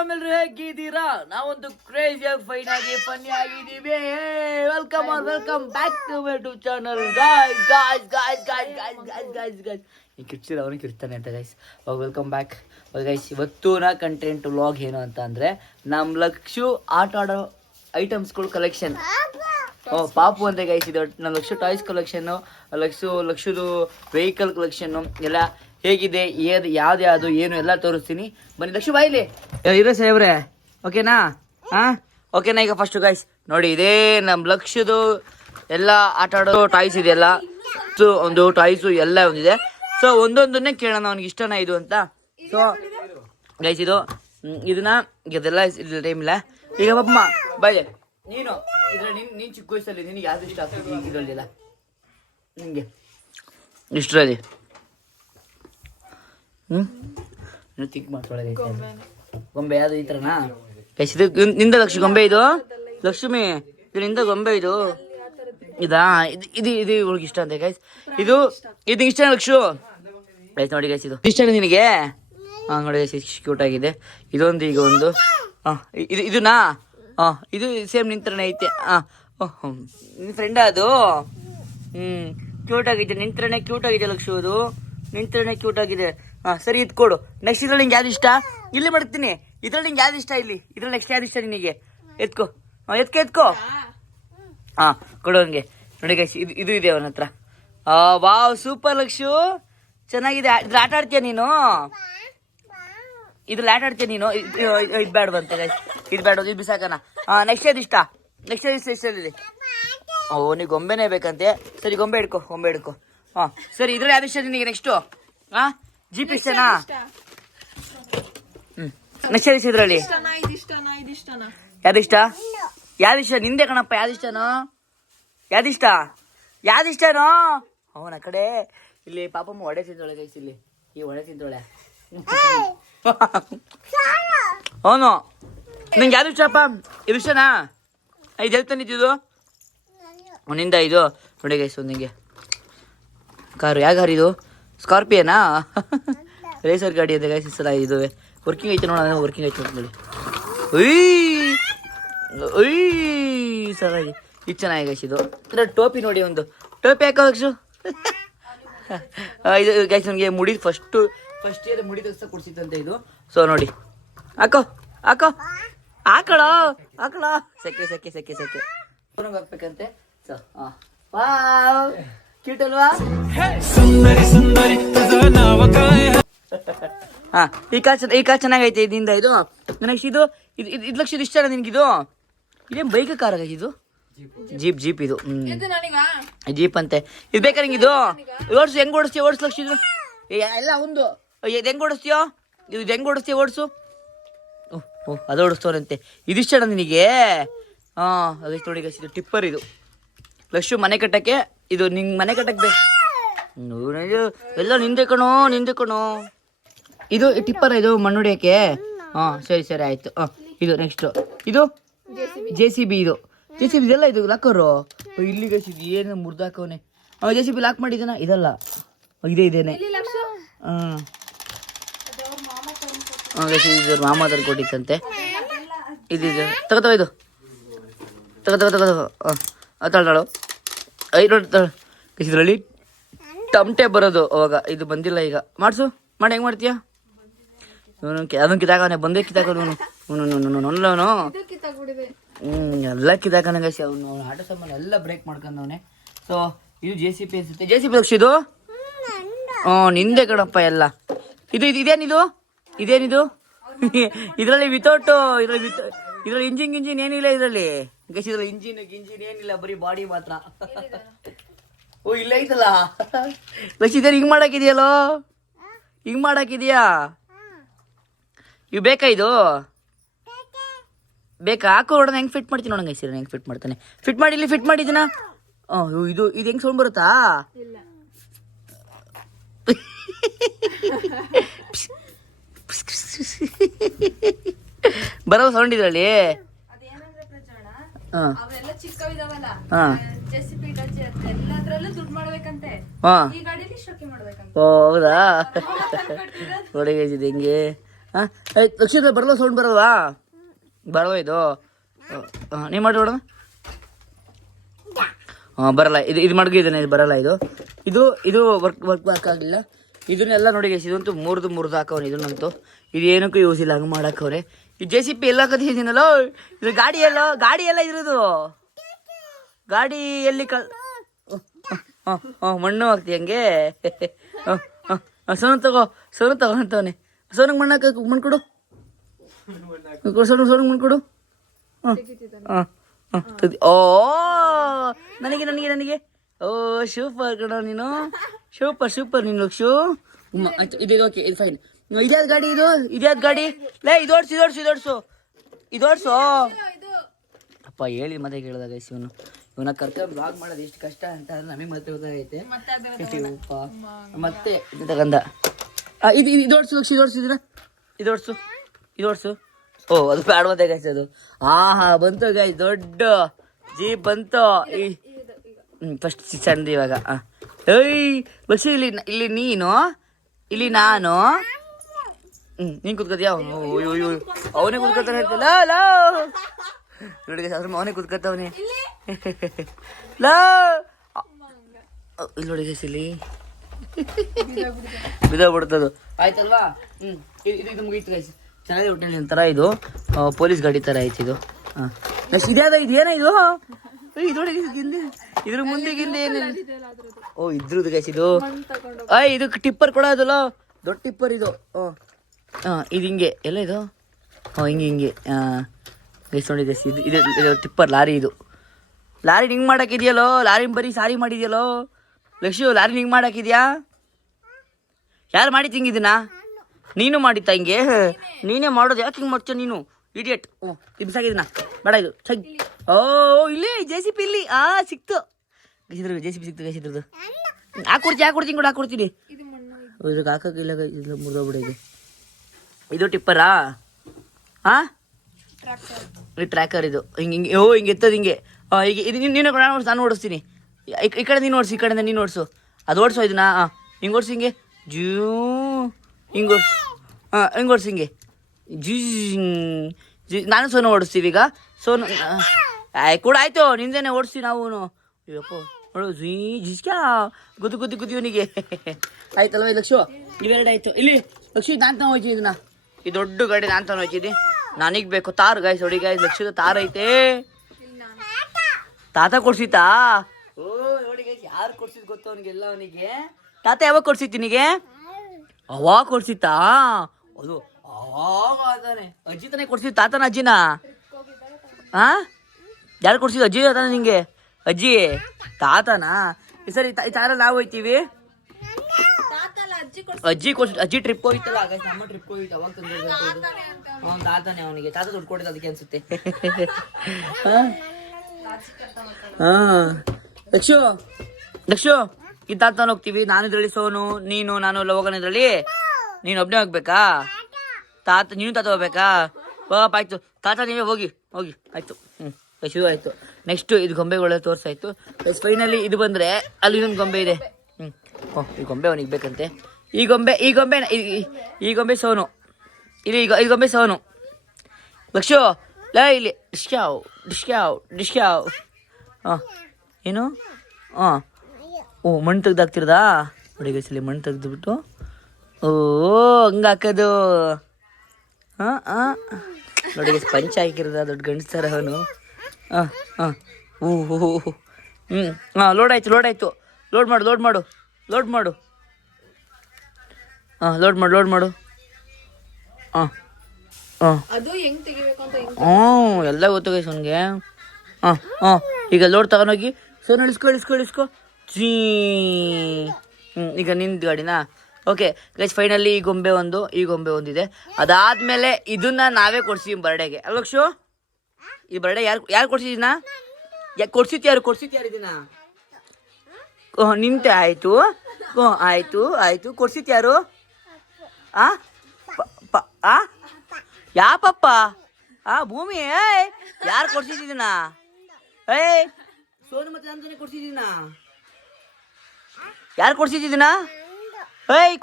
Welcome ಎಲ್ರು, ಹೇಗಿದ್ದೀರಾ? ನಾವೊಂದು ಕ್ರೇಜಿಯಾಗಿ ಫೈನ್ ಆಗಿ ಫನ್ನಿ ಆಗಿದ್ದೀವಿ. Welcome back to my YouTube channel guys. ಈ ಕಿರ್ಚಿದ ಅವನಿಗೆ ಕಿರ್ತಾನೆ ಅಂತ ಗೈಸ್. Welcome back guys. ಇವತ್ತೂನ ಕಂಟೆಂಟ್ ವ್ಲಾಗ್ ಏನು ಅಂತ ಅಂದರೆ, ನಮ್ಮ ಲಕ್ಷು ಆಟ ಆಡೋ ಐಟಮ್ಸ್ಗಳು ಕಲೆಕ್ಷನ್. ಪಾಪು ಅಂತ ಗೈಸ್. ಇದು ನಮ್ಮ ಲಕ್ಷ ಟಾಯ್ಸ್ ಕಲೆಕ್ಷನ್ನು, ಲಕ್ಷದು ವೆಹಿಕಲ್ ಕಲೆಕ್ಷನ್ನು ಎಲ್ಲ ಹೇಗಿದೆ, ಯಾವ್ದು ಏನು ಎಲ್ಲ ತೋರಿಸ್ತೀನಿ. ಬನ್ನಿ ಲಕ್ಷ ಬಾಯಿಲಿ ಇರೋ ಸಾಹೇಬ್ರೆ, ಓಕೆನಾ? ಓಕೆನಾ? ಈಗ ಫಸ್ಟ್ ಗೈಸ್ ನೋಡಿ, ಇದೇ ನಮ್ಮ ಲಕ್ಷದು ಎಲ್ಲ ಆಟ ಆಡೋ ಟಾಯ್ಸ್ ಇದೆಯಲ್ಲ, ಒಂದು ಟಾಯ್ಸು ಎಲ್ಲ ಒಂದಿದೆ. ಸೊ ಒಂದೊಂದನ್ನೇ ಕೇಳೋಣ ಅವ್ನಿಗೆ ಇಷ್ಟನಾ ಇದು ಅಂತ. ಸೊ ಗೈಸ್ ಇದೆಲ್ಲ ಟೈಮ್ ಇಲ್ಲ. ಈಗ ಪಪ್ಪ ಬಾಯ್, ನೀನು ಇದ್ರಲ್ಲಿ ನೀನು ಚಿಕ್ಕ ವಯಸ್ಸಲ್ಲಿ ನಿನಗೆ ಯಾವ್ದು ಇಷ್ಟ ಆಗ್ತದೆ ಇದರಲ್ಲಿಲ್ಲ ನಿಮಗೆ ಇಷ್ಟರಲ್ಲಿ? ಥಿಂಕ್ ಮಾಡ್ಕೊಳ್ಳೋದು. ಗೊಂಬೆ ಯಾವುದು ಈ ಥರನಾ ಗೈಸ್? ಇದು ನಿಂದ ಲಕ್ಷ ಗೊಂಬೆ, ಇದು ಲಕ್ಷ್ಮಿ, ಇದು ನಿಂದ ಗೊಂಬೆ, ಇದು ಇದಾ? ಇದು ಇವ್ಳಿಗೆ ಇಷ್ಟ ಅಂತ ಗೈಸ್. ಇದು ಇಷ್ಟ ಲಕ್ಷು ಗೈಸ್. ನೋಡಿ ಗೈಸ್, ಇದು ಇಷ್ಟ ನಿನಗೆ? ನೋಡಿ ಗೈಸ್, ಕ್ಯೂಟ್ ಆಗಿದೆ. ಇದೊಂದು, ಈಗ ಒಂದು ಇದನಾ? ಇದು ಸೇಮ್ ನಿಂತ್ರನೇ ಐತೆ. ನಿನ್ನ ಫ್ರೆಂಡ ಅದು? ಕ್ಯೂಟ್ ಆಗಿದೆ, ನಿಂತ್ರನೇ ಕ್ಯೂಟ್ ಆಗಿದೆ ಲಕ್ಷು. ಅದು ನಿಂತ್ರನೇ ಕ್ಯೂಟ್ ಆಗಿದೆ. ಸರಿ, ಇದು ಕೊಡು. ನೆಕ್ಸ್ಟ್ ಇದ್ರಲ್ಲಿ ನಿಂಗೆ ಯಾವ್ದು ಇಷ್ಟ? ಇಲ್ಲಿ ಮಾಡ್ತೀನಿ. ಇದ್ರಲ್ಲಿ ನಿಂಗೆ ಯಾವ್ದು ಇಷ್ಟ? ಇದ್ರಲ್ಲಿ ನೆಕ್ಸ್ಟ್ ಯಾವ್ದು ಇಷ್ಟ ನಿನಗೆ? ಎತ್ಕೋ. ಕೊಡು ಹಂಗೆ. ನೋಡಿ ಗೈಸ್, ಇದು ಇದೆ ಅವನ ಹತ್ರ. ವಾವ್, ಸೂಪರ್ ಲಕ್ಷು, ಚೆನ್ನಾಗಿದೆ. ಇದ್ರ ಆಟ ಆಡ್ತೀಯ ನೀನು? ಇದ್ರಲ್ಲಿ ಆಟ ಆಡ್ತೀಯ ನೀನು? ಇದು ಬೇಡ ಬಂತೆ ಗೈಸ್, ಇದು ಬೇಡ, ಇದು ಬಿಸಾಕನ. ನೆಕ್ಸ್ಟ್ ಯಾವ್ದು ಇಷ್ಟ? ನೆಕ್ಸ್ಟ್ ಯಾವ್ದು ಇಷ್ಟಲ್ಲಿದೆ? ನೀ ಗೊಂಬೆನೇ ಬೇಕಂತೆ. ಸರಿ, ಗೊಂಬೆ ಹಿಡ್ಕೊ. ಸರಿ, ಇದ್ರಲ್ಲಿ ಯಾವ್ದು ಇಷ್ಟ ನಿನಗೆ ನೆಕ್ಸ್ಟು? ಜೀಪ್ ಇಷ್ಟನಾ? ನೆಕ್ಸ್ಟ್ ಯಾವ್ದು ಇಷ್ಟ ಇದ್ರಲ್ಲಿ? ಯಾವ್ದಿಷ್ಟ ನಿಂದೆ ಕಣಪ್ಪ. ಯಾವ್ದಿಷ್ಟನೋ ಅವನ ಕಡೆ. ಇಲ್ಲಿ ಪಾಪಮ್ಮ ಒಡೆ ತಿಂದೋಳೆ ಗೈಸ್. ಇಲ್ಲಿ ಈ ಒಡೆ ತಿಂದೋಳೆ. ಅವನು ನಿಂಗೆ ಯಾವ್ದು ಇಷ್ಟಪ್ಪ? ಇದು ಇಷ್ಟನಾ? ಇದು ಹೇಳ್ತಾನಿದ್ದು ನಿಂದ. ಇದು ನೋಡಿ ಗೈಸ್, ನಿಂಗೆ ಕಾರು. ಯಾವ ಕಾರು ಇದು? ಸ್ಕಾರ್ಪಿಯೋನಾ? ರೇಸರ್ ಗಾಡಿ ಅಂತ ಗೈಸ್. ಸಲ ಇದು ವರ್ಕಿಂಗ್ ಐತೆ ನೋಡೋಣ. ವರ್ಕಿಂಗ್ ಐತೆ ನೋಡಿ. ಸರಿ, ಇದು ಚೆನ್ನಾಗಿ ಗೈಸ್. ಇದು ಟೋಪಿ ನೋಡಿ, ಒಂದು ಟೋಪಿ ಹಾಕೋ ಲಕ್ಷು. ಇದು ಗೈಸ್ ನನಗೆ ಮುಡಿ ಫಸ್ಟ್ ಇಯರ್ ಮುಡಿ ತೆಗ್ಸ ಕೊಡ್ಸಿತ್ತಂತೆ ಇದು. ಸೊ ನೋಡಿ, ಹಾಕೋ. ಸೆಕೆ ಹಾಕ್ಬೇಕಂತೆ. ಸೊ ವಾವ್, ಕ್ಯೂಟ್ ಅಲ್ವಾ? ಈ ಕಾರ್ ಚೆನ್ನಾಗೈತೆ. ಇದರಿಂದ ಇದು ನೆಕ್ಸ್ಟ್ ಇದು ಲಕ್ಷದ ಇಷ್ಟ ನಿನ್ಗಿದು? ಇದೇನು ಬೈಕ್ ಕಾರ ಇದು? ಜೀಪ್ ಇದು. ಜೀಪ್ ಅಂತೆ. ಇದು ಬೇಕಾ ನಿಂಗಿದು? ಓಡಿಸು. ಹೆಂಗ್ ಓಡಿಸ್ತೀಯ? ಓಡಿಸ್ ಲಕ್ಷ. ಇದು ಎಲ್ಲ ಒಂದು ಹೆಂಗ್ ಓಡಿಸ್ತೀಯೋ? ಓಡಿಸು. ಅದು ಓಡಿಸ್ತವ್ರಂತೆ. ಇದಿಷ್ಟ ನಿನಗೆ? ಅದಕ್ಕೆ ನೋಡಿ ಗೈಸ್, ಇದು ಟಿಪ್ಪರ್. ಇದು ಲಕ್ಷು ಮನೆ ಕಟ್ಟಕ್ಕೆ. ಇದು ನಿಂಗೆ ಮನೆ ಕಟ್ಟಕ್ಕೆ ಬೇಕು. ಎಲ್ಲ ನಿಂದೆ ಕಣೋ. ಇದು ಟಿಪ್ಪರ್, ಇದು ಮಣ್ಣು ಹೊಡಿಯಕ್ಕೆ. ಸರಿ ಆಯ್ತು. ಇದು ನೆಕ್ಸ್ಟ್ ಇದು JCB. ಇದು JCB ಇದೆಲ್ಲ. ಇದು ಲಾಕರು ಇಲ್ಲಿ ಗೈಸ್. ಇದು ಏನು ಮುರ್ದಾಕವನೆ. JCB lock ಮಾಡಿದ್ದಾನ? ಇದಲ್ಲ, ಇದೇನೆ. ಇದು ಮಾಮ ತರ ಕೊಟ್ಟಿತ್ತಂತೆ. ಇದು ತಗೋ. ಇದು ತಗೊಳ್ತಾಳು. ಇದರಲ್ಲಿ ಟಮಟೆ ಬರೋದು ಅವಾಗ. ಇದು ಬಂದಿಲ್ಲ ಈಗ. ಮಾಡಿಸು. ಹೆಂಗ್ ಮಾಡ್ತೀಯ? ಅದನ್ನು ಕಿತ್ತಾಕವನೆ. ಬಂದೇ ಕಿತ್ತಾಕೋನು ಎಲ್ಲ ಕಿತ್ತಾಕನ ಗೈಸ್. ಅವನು ಆಟೋ ಸಾಮಾನು ಎಲ್ಲ ಬ್ರೇಕ್ ಮಾಡ್ಕೊಂಡವನೆ. ಸೊ ಇದು JCB ಅನ್ಸುತ್ತೆ. JCB ಲಕ್ಷ ಇದು? ನಿಂದೆ ಕಣಪ್ಪ ಎಲ್ಲ. ಇದೇನಿದು? ಇದರಲ್ಲಿ ವಿತೌಟ್ ಇದ್ರಲ್ಲಿ ಇಂಜಿನ್ ಏನಿಲ್ಲ ಇದರಲ್ಲಿ ಗೈಸ್. ಇದ್ರಲ್ಲಿ ಇಂಜಿನ್ ಏನಿಲ್ಲ, ಬರೀ ಬಾಡಿ ಮಾತ್ರ. ಇಲ್ಲ ಐತಲ್ಲ ಲಕ್ಷ. ಇದೇನು ಹಿಂಗ್ ಮಾಡಾಕಿದ್ಯಾ? ಇವು ಬೇಕಾ? ಇದು ಬೇಕಾ? ಹಾಕೋ ನೋಡೋಣ ಹೆಂಗ್ ಫಿಟ್ ಮಾಡ್ತೀನಿ. ನೋಡೋಣ ಗೈಸ್, ಹೆಂಗ್ ಫಿಟ್ ಮಾಡ್ತಾನೆ. ಫಿಟ್ ಮಾಡಿದ್ದೀನ? ಇದು ಹೆಂಗ್ ಸೌಂಡ್ ಬರುತ್ತಾ? ಬರೋ ಸೌಂಡ್ ಇದರಲ್ಲಿ. ಹೌದಾ? ನೋಡಿ ಗೈಸ್, ಇದು ಹೆಂಗೆ ಹಾಂ ಲಕ್ಷ್ಮೀ ಬರಲ್ಲ, ಸೌಂಡ್ ಬರಲ್ವಾ? ಬರಲ್ವ ಇದು? ನೀವು ಮಾಡಿ ನೋಡೋಣ. ಹಾಂ ಬರಲ್ಲ, ಇದು ಮಡಗಿದ್ದಾನೆ, ಇದು ಬರಲ್ಲ. ಇದು ವರ್ಕ್ ಆಗಲಿಲ್ಲ. ಇದನ್ನೆಲ್ಲ ನೋಡಿ ಗೈಸ್, ಇದಂತೂ ಮುರಿದು ಹಾಕವ್ರೆ. ಇದನ್ನಂತೂ ಇದು ಏನಕ್ಕೂ ಯೂಸ್ ಇಲ್ಲ, ಹಂಗೆ ಮಾಡಾಕವ್ರೆ. ಈ JCB ಎಲ್ಲ ಕದಿದ್ದೀನಲ್ಲ, ಇದು ಗಾಡಿ ಎಲ್ಲ ಇರೋದು. ಗಾಡಿ ಎಲ್ಲಿ ಮಣ್ಣು ಹಾಕ್ತಿ ಹಂಗೆ. ಸೋನು ತಗೋ ಅಂತವನೆ. ಸೋನಿಗೆ ಮಣ್ಣು ಕೊಡು. ಸೋನಿಗೆ ಮಣ್ಣು ಕೊಡು. ಓ ನನಗೆ ಓ ಸೂಪರ್ ಕಣ ನೀನು, ಸೂಪರ್ ನೀನು ಲಕ್ಷು. ಇದು ಓಕೆ, ಇದು ಫೈನ್. ಇದ್ಯಾವ್ದು ಗಾಡಿ ಲೇ? ಇದೋಡ್ಸು ಅಪ್ಪ. ಹೇಳಿ ಮತ್ತೆ ಕೇಳಿದಾಗ ಇವನ ಕರ್ಕೊಂಡು ಬ್ಲಾಗ್ ಮಾಡೋದು ಎಷ್ಟು ಕಷ್ಟ ಅಂತ ನಮಗೆ ಮತ್ತೆ ಗೊತ್ತಾಗೈತೆ. ಮತ್ತೆ ತಗಂದ ಇದೋಡ್ಸು ಲಕ್ಷ, ಇದೋಡ್ಸು. ಓ ಅದು ಬ್ಯಾಡ ಮತ್ತೆ ಗೈಸ್, ಅದು ಬಂತು ಗೈಸ್, ದೊಡ್ಡ ಜೀಪ್ ಬಂತು. ಫಸ್ಟ್ ಸಣ್ಣದು ಇವಾಗ. ಲಕ್ಷ್ಮಿ ಇಲ್ಲಿ ನೀನು, ಇಲ್ಲಿ ನಾನು. ನೀನ್ ಕೂತ್ಕೋತೀಯ? ಅವನೇ ಕೂತ್ಕೊತಾನೆ ಹೇಳ್ತಿಲ್ಲ ನೋಡಿ, ಅವನೇ ಕೂತ್ಕೊತವನೇ. ಇಲ್ಲಿ ನೋಡಿ ಗೈಸ್, ಇಲ್ಲಿ ಬಿದ್ದೋಗ್ಬಿಡ್ತದು. ಆಯ್ತಲ್ವಾ? ಇದು ಮುಗೀತು ಗೈಸ್. ಚೆನ್ನಾಗಿದೆ ಒಟ್ಟಿನಲ್ಲಿ ಒಂಥರ. ಇದು ಪೊಲೀಸ್ ಗಾಡಿ ಥರ ಐತಿ ಇದು. ನೆಕ್ಸ್ಟ್ ಇದೇನ ಇದು? ನೋಡಿ ಇದ್ರ ಮುಂದೆ ಏನಿಲ್ಲ. ಓ ಇದ್ರದ್ದು ಗೈಸ್ ಇದು. ಇದು ಟಿಪ್ಪರ್ ಕೊಡೋದಲ್ಲ, ದೊಡ್ಡ ಟಿಪ್ಪರ್ ಇದು. ಇದು ಹಿಂಗೆ ಎಲ್ಲ ಇದು. ಹಿಂಗೆ ಗೈಸ್ ನೋಡಿ ಗೈಸ್, ಇದು ಟಿಪ್ಪರ್ ಲಾರಿ. ಇದು ಲಾರಿ ಹಿಂಗೆ ಮಾಡಾಕಿದ್ಯಲ್ಲೋ, ಲಾರಿ ಬರೀ ಸಾರಿ ಮಾಡಿದ್ಯಲ್ಲೋ ಲಕ್ಷ್ಮಿ. ಲಾರಿ ಹಿಂಗೆ ಮಾಡಾಕಿದ್ಯಾ? ಯಾರು ಮಾಡಿತ್ತು ಹಿಂಗೆ ಇದನ್ನ? ನೀನು ಮಾಡಿತ್ತ ಹಿಂಗೆ? ನೀನೇ ಮಾಡೋದು, ಯಾಕೆ ಹಿಂಗೆ ಮಾಡ್ತೀಯ ನೀನು? ಇಡಿಯಟ್. ಇದು ಬಿಸಾಕಿದ್ನ ಬೇಡ, ಇದು ಸಗ್. ಓ ಇಲ್ಲಿ JCB ಇಲ್ಲಿ ಸಿಕ್ತು. JCB ಸಿಕ್ತು ಗೈಸ್. ಇದ್ರದ್ದು ಹಾಕೊಡ್ತೀನಿ ಕೂಡ ಹಾಕೊಡ್ತೀನಿ. ಇದ್ರಿಗೆ ಹಾಕಕ್ಕಿಲ್ಲ, ಇಲ್ಲ ಮುರಿದೋಗ್ಬಿಡಿದೆ. ಇದು ಟಿಪ್ಪರಾ? ಇದು ಟ್ರ್ಯಾಕರ್. ಇದು ಹಿಂಗೆ ಹಿಂಗೆ ಎತ್ತದ ಹಿಂಗೆ. ಈಗ ಇದು ನೀನು ನಾನು ಓಡಿಸ್ತೀನಿ. ಈ ಕಡೆ ನೀನು ಓಡಿಸಿ, ಈ ಕಡೆಯಿಂದ ನೀನು ಓಡಿಸು. ಅದು ಓಡಿಸೋ ಇದನ್ನ. ಹಿಂಗೆ ಓಡಿಸಿ, ಹಿಂಗೆ ಜೂ ಹಿಂಗೆ ಓಡಿಸು. ಹಿಂಗೆ ಓಡಿಸಿ, ಹಿಂಗೆ ನಾನು ಸೋನು ಓಡಿಸ್ತೀವಿ ಈಗ. ಸೋನು ಕೂಡ ಆಯ್ತು, ನಿಂದೇನೆ ಓಡಿಸ್ತೀವಿ ನಾವು. ಅಯ್ಯಪ್ಪ ನೋಡು, ಜಿಸ್ಕ್ಯಾ ಗುದ್ದುವನಿಗೆ. ಆಯ್ತಲ್ವ ಲಕ್ಷು? ಇವೆರಡು ಆಯ್ತು. ಇಲ್ಲಿ ಲಕ್ಷ್ಮಿ ನಾನು ಹೋಯ್ತಿದ್ದಿ ಇದನ್ನ. ಈ ದೊಡ್ಡ ಗಾಡಿ ನಾನು ಹೋಯ್ತಿದ್ದಿ. ನನಗೆ ಬೇಕು ತಾರ್ ಗಾಯ್ಸ್. ನೋಡಿ ಗಾಯ್ಸ್, ಲಕ್ಷದ ತಾರ್ ಐತೆ. ತಾತ ಕೊಡ್ಸಿತಾ? ಓ ನೋಡಿ ಗೈಸ್, ಯಾರು ಕೊಡ್ಸಿದ್ ಗೊತ್ತು ಅವನಿಗೆಲ್ಲ. ಅವನಿಗೆ ತಾತ ಯಾವಾಗ ಕೊಡ್ಸಿತ್ತು ನಿನಗೆ? ಅವಾಗ ಕೊಡ್ಸಿತ್ತಾ? ಅದು ಆವಾಗತಾನೆ. ಅಜ್ಜಿ ತಾನೇ ಕೊಡ್ಸಿದ್ ತಾತನ? ಅಜ್ಜಿನ? ಯಾರು ಕೊಡ್ಸಿದ್? ಅಜ್ಜಿ ತಾತ ನಿಂಗೆ? ಅಜ್ಜಿ ತಾತನಾ? ಸರಿ, ಈ ತಾರ ನಾವು ಹೋಯ್ತೀವಿ. ಅಜ್ಜಿ ಟ್ರಿಪ್ ಹೋಗಿತ್ತಲ್ಲ, ನಮ್ಮ ಟ್ರಿಪ್ ಹೋಗಿತ್ತು ಅವಾಗ ತಂದಿದ್ದು. ತಾತನೇ ಅವನಿಗೆ. ತಾತ ದುಡ್ಡು ಕೊಟ್ಟಿದ್ದು ಅದಕ್ಕೆ ಅನ್ಸುತ್ತೆ. ಲಕ್ಷು ಈ ತಾತನ ಹೋಗ್ತೀವಿ. ನಾನು ಇದ್ರಲ್ಲಿ ಸೋನು, ನಾನು ಎಲ್ಲ ಹೋಗೋಣ. ಇದ್ರಲ್ಲಿ ನೀನು ಒಬ್ಬನೇ ಹೋಗ್ಬೇಕಾ? ನೀನು ತಾತ ಹೋಗ್ಬೇಕಾ? ಪಾಪ ಆಯ್ತು, ತಾತ ನೀವೇ ಹೋಗಿ ಆಯ್ತು. ಇದು ಆಯ್ತು. ನೆಕ್ಸ್ಟ್ ಇದು ಗೊಂಬೆಗಳ ತೋರ್ಸಾಯ್ತು. ಫೈನಲಿ ಇದು ಬಂದ್ರೆ ಅಲ್ಲಿ ಇನ್ನೊಂದು ಗೊಂಬೆ ಇದೆ. ಈ ಗೊಂಬೆ ಅವನಿಗೆ ಬೇಕಂತೆ. ಈ ಗೊಂಬೆ ಸೋನು. ಇಲ್ಲಿ ಈ ಗೊಂಬೆ ಸೋನು. ಲಕ್ಷು ಇಲ್ಲಿ ಡಿಶ್ಕ್ಯಾವ್. ಏನು? ಓ ಮಣ್ಣು ತೆಗ್ದಾಕ್ತಿರದಾ? ನೋಡಿ ಗೈಸಲ್ಲಿ ಮಣ್ಣು ತೆಗೆದುಬಿಟ್ಟು ಹಂಗೆ ಹಾಕೋದು. ನೋಡಿ ಗೈಸ್, ಪಂಚ ಹಾಕಿರದ ದೊಡ್ಡ ಗಂಡಸ್ತಾರ ಅವನು. ಲೋಡ್ ಆಯ್ತು. ಲೋಡ್ ಮಾಡು. ಎಲ್ಲ ಗೊತ್ತು ಗೈಸ್ ಅವನಿಗೆ. ಈಗ ಲೋಡ್ ತಗೊಂಡೋಗಿ ಸೋನು ಇಳಿಸ್ಕೊ. ಈಗ ನಿಂದು ಗಾಡಿನಾ? ಓಕೆ ಗೈಸ್, ಫೈನಲಿ ಈ ಗೊಂಬೆ ಒಂದಿದೆ. ಅದಾದ್ಮೇಲೆ ಇದನ್ನ ನಾವೇ ಕೊಡ್ಸಿವಿ ಬರ್ಡೇಗೆ. ಅಲ್ವಕ್ಷು? ಈ ಬರ್ಡೇ ಯಾರು ಕೊಡ್ಸಿದ್ದೀನ? ಕೊಡ್ಸಿದ್ ಯಾರು ಇದನ್ನ? ನಿಂತೆ ಆಯ್ತು. ಆಯ್ತು ಕೊಡ್ಸಿದ್ ಯಾರು? ಯಾ ಪಪ್ಪ? ಭೂಮಿ ಯಾರು ಕೊಡ್ಸಿದ್ದೀನ? ಸೋನು ಮತ್ತೆ ನಂದನೆ ಕೊಡ್ಸಿದ್ದೀನ. ಯಾರು ಕೊಡ್ಸಿದ್ದೀನ?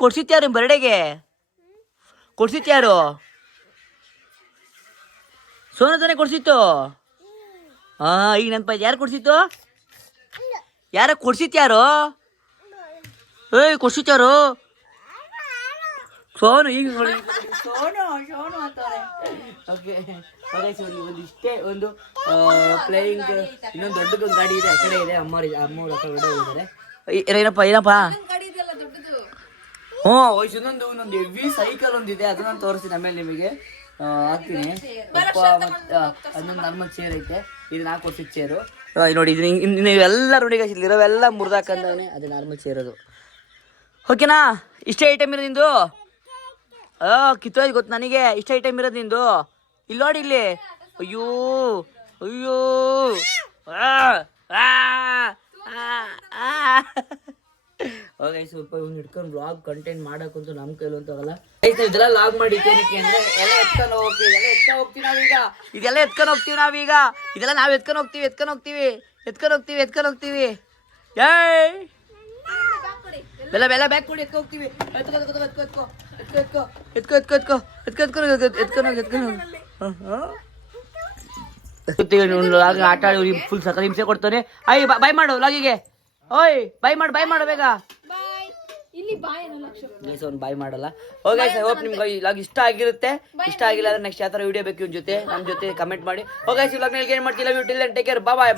ಕೊಡ್ಸಿದ್ಯಾರು ಬರ್ಡೇಗೆ? ಕೊಡ್ಸಿದ್ಯಾರು? ಸೋನು ತಾನೇ ಕೊಡ್ಸಿತ್ತು. ಹಾ ಈಗ ನೆನಪಾಯ್ತು. ಯಾರು ಕೊಡ್ಸಿತ್ತು? ಯಾರ ಕೊಡ್ಸಿತ್ತು? ಯಾರು ಕೊಡ್ಸಿತ್ತು? ಯಾರು? ಸೋನು. ಈಗ ನೋಡಿ ಸೋನು ಸೋನು ಅಂತಾರೆ. ಓಕೆ ಒಂದಿಷ್ಟೇ ಒಂದು ಪ್ಲೇಯಿಂಗ್. ಇನ್ನೊಂದು ದೊಡ್ಡದೊಂದು ಗಾಡಿ ಇದೆ, ಆ ಕಡೆ ಇದೆ. ಅಮ್ಮವ್ರು ಆ ಕಡೆ ಹೋಗಿದ್ದಾರೆ. ಏನಪ್ಪ ಹ್ಞೂ ವಯಸ್ಸು ಇನ್ನೊಂದು ಹೆವಿ ಸೈಕಲ್ ಒಂದಿದೆ, ಅದನ್ನ ತೋರಿಸ್ತೀನಿ ಆಮೇಲೆ ನಿಮಗೆ ಹಾಕ್ತೀನಿ. ಅದೊಂದು ನಾರ್ಮಲ್ ಚೇರ್ ಐತೆ, ಇದು 4 ವರ್ಷದ ಚೇರು ನೋಡಿ. ಇದು ನೀವೆಲ್ಲ ನೋಡಿ ಇಲ್ಲಿರೋವೆಲ್ಲ ಮುರಿದಾಕಂದವನೇ, ಅದು ನಾರ್ಮಲ್ ಚೇರ್ ಅದು. ಓಕೆನಾ? ಇಷ್ಟೇ ಐಟಮ್ ಇರೋದು ನಿಂದು. ಕಿತ್ತೋಯ್ತು ಗೊತ್ತು ನನಗೆ. ಇಷ್ಟ ಐಟಮ್ ಇರೋದು ನಿಂದು. ಇಲ್ಲಿ ನೋಡಿ ಇಲ್ಲಿ. ಅಯ್ಯೋ ಅಯ್ಯೋ ಓಕೆ ಸ್ವಲ್ಪ ಹಿಡ್ಕೊಂಡು ವ್ಲಾಗ್ ಕಂಟೆಂಟ್ ಮಾಡೋಕ್ಕಂತೂ ನಮ್ಮ ಕೈಲೂ ಅಂತ ಆಗಲ್ಲ. ಇದೆಲ್ಲ ಲಾಗ್ ಮಾಡಿ ಏನಕ್ಕೆ ಅಂದರೆ ಎಲ್ಲ ಎತ್ಕೊಂಡು ಹೋಗ್ತೀವಿ. ಇದೆಲ್ಲ ಎತ್ಕೊಂಡು ಹೋಗ್ತೀವಿ ನಾವೀಗ. ಇದೆಲ್ಲ ನಾವು ಎತ್ಕೊಂಡು ಹೋಗ್ತೀವಿ. ಏಯ್ ಬೆಲ್ಲ ಬ್ಯಾಗ್ ಕೊಡಿ, ಎತ್ಕೊ ಹೋಗ್ತೀವಿ. ಆಟ ಆಡಿ ಫುಲ್ ಸಕಲ ಹಿಂಸೆ ಕೊಡ್ತಾನೆ. ಅಯ್ಯ ಬಾಯ್ ಮಾಡು ಲಾಗಿಗೆ. ಓಯ್ ಬಾಯ್ ಮಾಡು ಬೇಗ. ಒಂದು ಬಾಯ್ ಮಾಡಲ್ಲ. ಓಕೆ ಸರ್, ಹೋಪ್ ನಿಮ್ಗೆ ಈ ಲಾಗ್ ಇಷ್ಟ ಆಗಿರುತ್ತೆ. ಇಷ್ಟ ಆಗಿಲ್ಲ ಅಂದ್ರೆ ನೆಕ್ಸ್ಟ್ ಯಾವ ಥರ ವಿಡಿಯೋ ಬೇಕು ಇವ್ನ ಜೊತೆ ನಮ್ಮ ಜೊತೆ ಕಮೆಂಟ್ ಮಾಡಿ. ಓಕೆ ಈ ಲಾಗ್ ಏನು ಮಾಡ್ತಿಲ್ಲ. Take care. ಬಾಯ್.